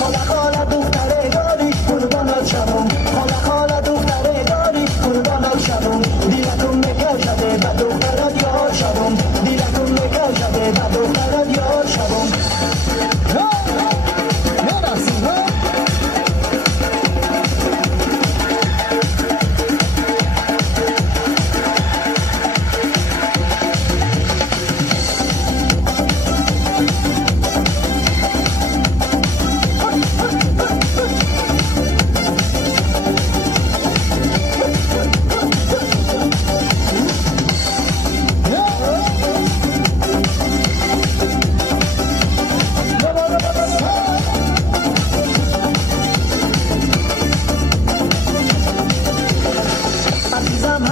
خاله خاله دختره داری قربانت شوم خاله خاله دختره داری قربانت شوم دیلتون میکشده به دخترت یار شوم دیلتون میکشده به دخترت یار شوم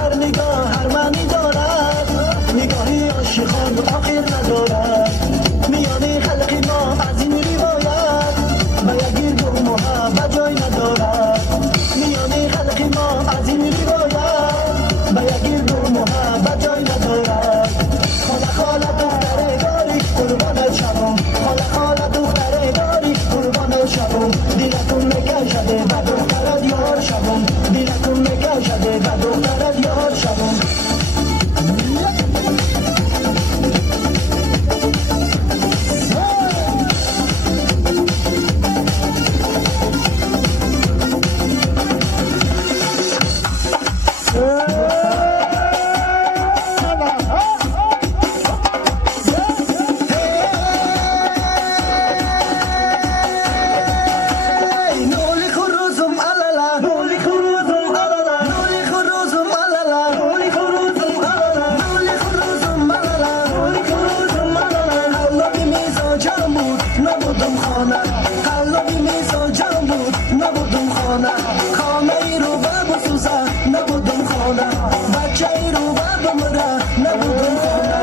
هر نگاه هر معنی دارد نگاهی عاشقان آخر ندارد میان خلق ما از این روایت و یگیر دو محبت جای ندارد میان خلق ما از این روایت و یگیر دو محبت جای ندارد خاله خاله دختره داری قربانت شوم خاله خاله دختره داری قربانت شوم دیلتون میکشده و دخترت یار شوم دیلتون میکشده و دخترت یار شوم نبودم خانه قلبی میزا جمع بود نبودم خانه خانه ای رو بسوزه نبودم خانه بچه ای رو بمره نبودم خانه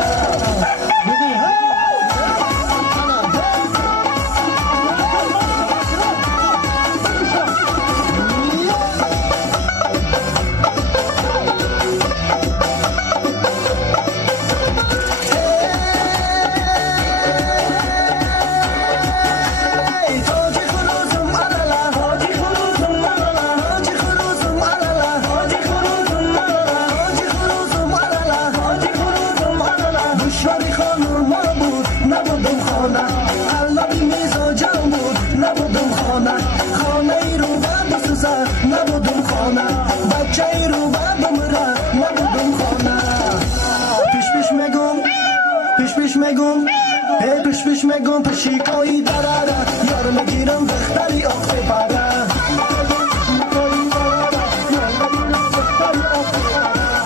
نبودم خانه قلبی میزا جمع بود نبودم خانه خانه ای رو بسوزه نبودم خانه بچه ای رو بمره نبودم خانه پیش میگم پیش میگم پشیکایی دراره یار میگیرم بختری آخ بپره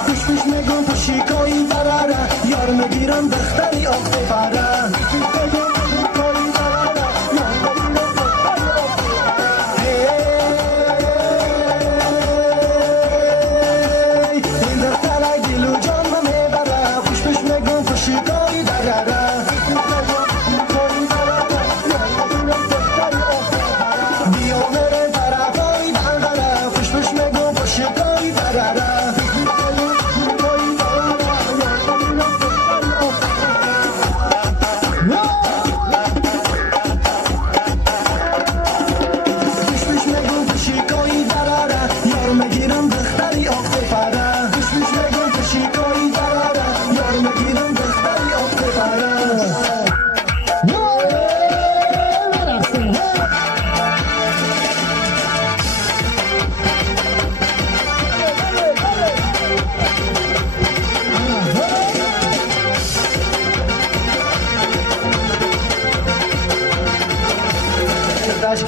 پیش میگم پشیکایی دراره یار میگیرم بختری آخ بپره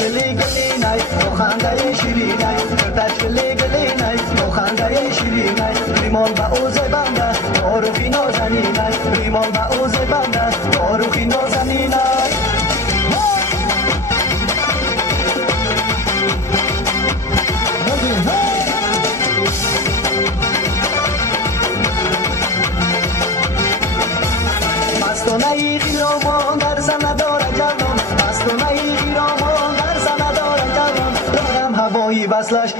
گلی گلی نای خنده شیرینای گلی گلی نای خنده شیرینای ریمال با اوز بنده آروخی نازنینای ریمال با اوز بنده آروخی نازنینای مستانه خیرامان در زن نداره جوان مستانه خیرامان در زن نداره جوان دارم هوایی وصلش